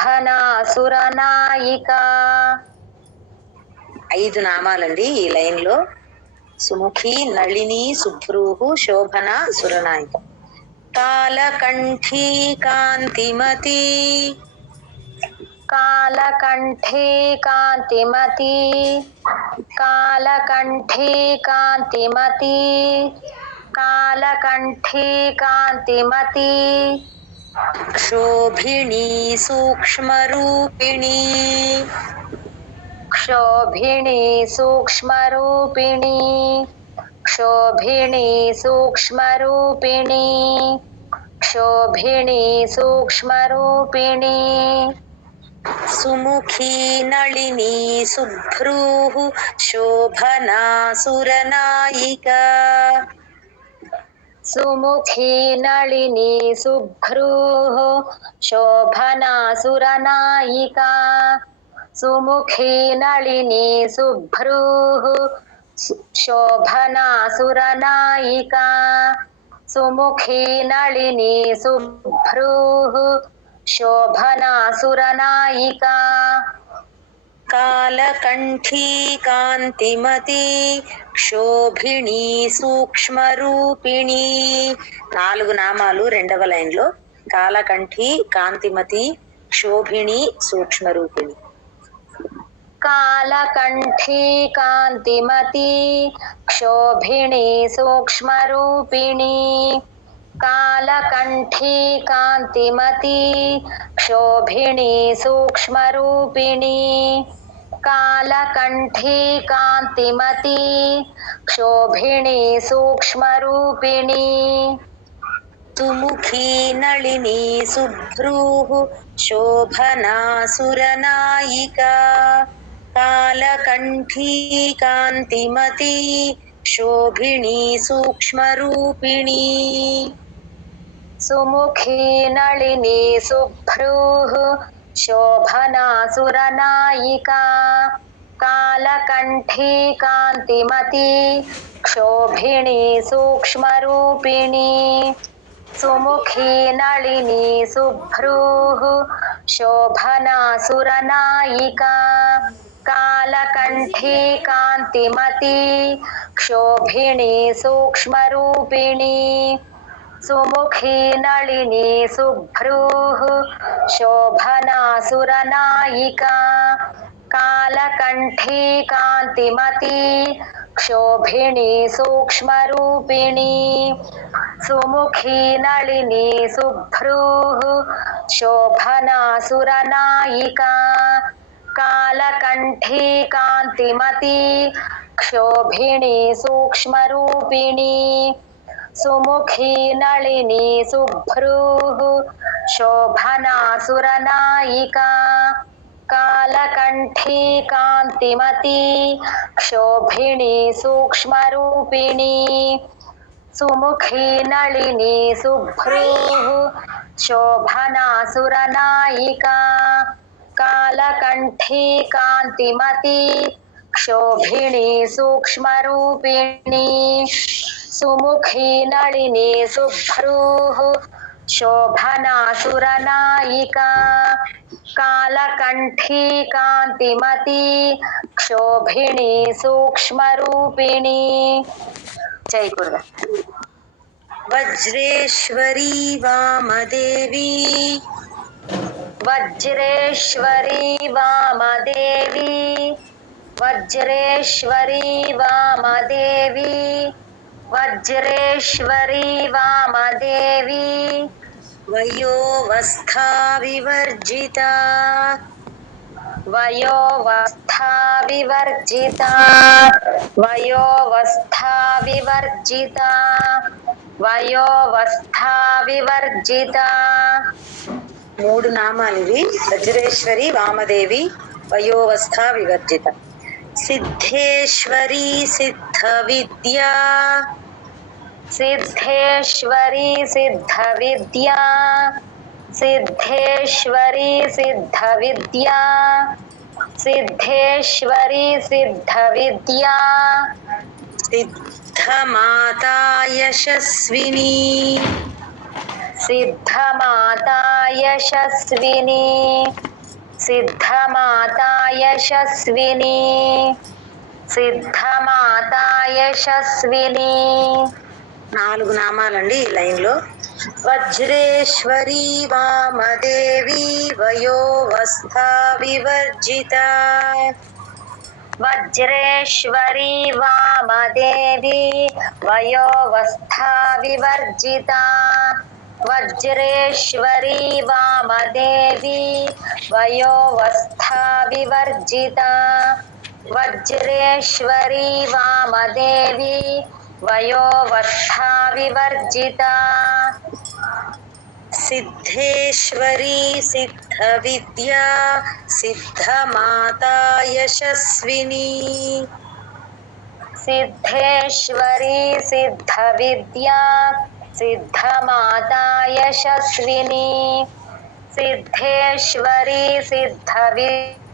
శోభనాసురనాయిక. 5 నామాలండి ఈ లైన్ లో. సుముఖి, నళిని, సుభ్రూహు, శోభన, సురనాయిక. కాలకంఠీ కాంతిమతి. కాలకంఠీ కాంతిమతి. కాలకంఠీ కాంతిమతి. కాలకంఠీ కాంతిమతి. క్షోభిణీ సూక్ష్మరూపిణీ. క్షోభిణీ సూక్ష్మరూపిణీ. క్షోభిణీ సూక్ష్మరూపిణీ. క్షోభిణీ సూక్ష్మరూపిణీ. సుముఖీ నళినీ సుభ్రూః శోభనా సురనాయిక. సుముఖీ నళినీ సుభ్రూః శోభనా సురనాయిక. సుముఖీ నళినీ సుభ్రూః శోభనా సురనాయిక. సుముఖీ నళినీ సుభ్రూః శోభనా సురనాయిక. కాలకంఠీ కాంతిమతి. క్షోభిణీ సూక్ష్మరూపిణీ. 4 నామాలు 2వ లైన్ లో. కాలకంఠీ కాంతిమతి, క్షోభిణీ సూక్ష్మరూపిణి. కాలకంఠీ కాంతిమతి. క్షోభిణీ సూక్ష్మరూపిణీ. కాలకంఠీ కాంతిమతి. క్షోభిణీ సూక్ష్మరూపిణీ. కాలకంఠీ కాంతిమతి. క్షోభిణీ సూక్ష్మరూపిణీ. సుముఖీ నళినీ సుభ్రూః శోభనా సురనాయిక. కాలకంఠీ కాంతిమతి. శోభిణీ సూక్ష్మరూపిణీ. సుముఖీ నళినీ సుభ్రూః శోభనా సురనాయిక. కాలకంఠీ కాంతిమతి. క్షోభిణీ సూక్ష్మరూపిణీ. సుముఖీ నళినీ సుభ్రూః శోభనా సురనాయిక. కాలకంఠీ కాంతిమతి. క్షోభిణీ సూక్ష్మరూపిణీ. సుముఖీ నళినీ సుభ్రూః శోభనా సురనాయిక. కాలకంఠీ కాంతిమతి. క్షోభిణీ సూక్ష్మరూపిణీ. సుముఖీ నళినీ సుభ్రూః శోభనా సురనాయిక. కాలకంఠీ కాంతిమతి. క్షోభిణీ సూక్ష్మరూపిణీ. సుముఖీ నళినీ సుభ్రూః శోభనా సురనాయిక. కాలకంఠీ కాంతిమతి. క్షోభిణీ సూక్ష్మరూపిణీ. సుముఖీ నళినీ సుభ్రూః శోభనా సురనాయిక. కాలకంఠీ కాంతిమతి. క్షోభిణీ సూక్ష్మరూపిణీ. సుముఖీ నళినీ సుభ్రూః శోభనా సురనాయిక. కాలకంఠీ కాంతిమతి. క్షోభిణీ సూక్ష్మరూపిణీ. జై గురుగా. వజ్రేశ్వరీ వామదేవి. వజ్రేశ్వరీ వామదేవి. వజ్రేశ్వరీ వామదేవి. వజ్రేశ్వరీ వామదేవి. వయోవస్థా వివర్జిత. వయోవస్థా వివర్జిత. వయోవస్థా వివర్జిత. వయోవస్థా వివర్జిత. 3 నామాలు ఇవి. వజ్రేశ్వరి, వామదేవి, వయోవస్థా వివర్జిత. సిద్ధేశ్వరీ సిద్ధ విద్యా. సిద్ధేశ్వరీ సిద్ధ విద్యా. సిద్ధేశ్వరీ సిద్ధ విద్యా. సిద్ధేశ్వరీ సిద్ధ విద్యా. సిద్ధమాతా యశస్విని. సిద్ధమాతా యశస్విని. సిద్ధమాతా యశస్విని సిద్ధమాతా యశస్విని. 4 నామాలండి ఈ లైన్ లో. వజ్రేశ్వరీ వామదేవి వయోవస్థా వివర్జిత. వజ్రేశ్వరీ వామదేవి వయోవస్థా వివర్జిత. వజ్రేశ్వరీ వామదేవి వయోవస్థా వివర్జిత. వజ్రేశ్వరీ వామదేవి వయోవస్థా వివర్జిత. సిద్ధేశ్వరీ సిద్ధ విద్యా సిద్ధమాతా యశస్విని. సిద్ధేశ్వరీ సిద్ధ విద్యా సిద్ధమాతా యశస్విని. సిద్ధేశ్వరీ సిద్ధ విద్యా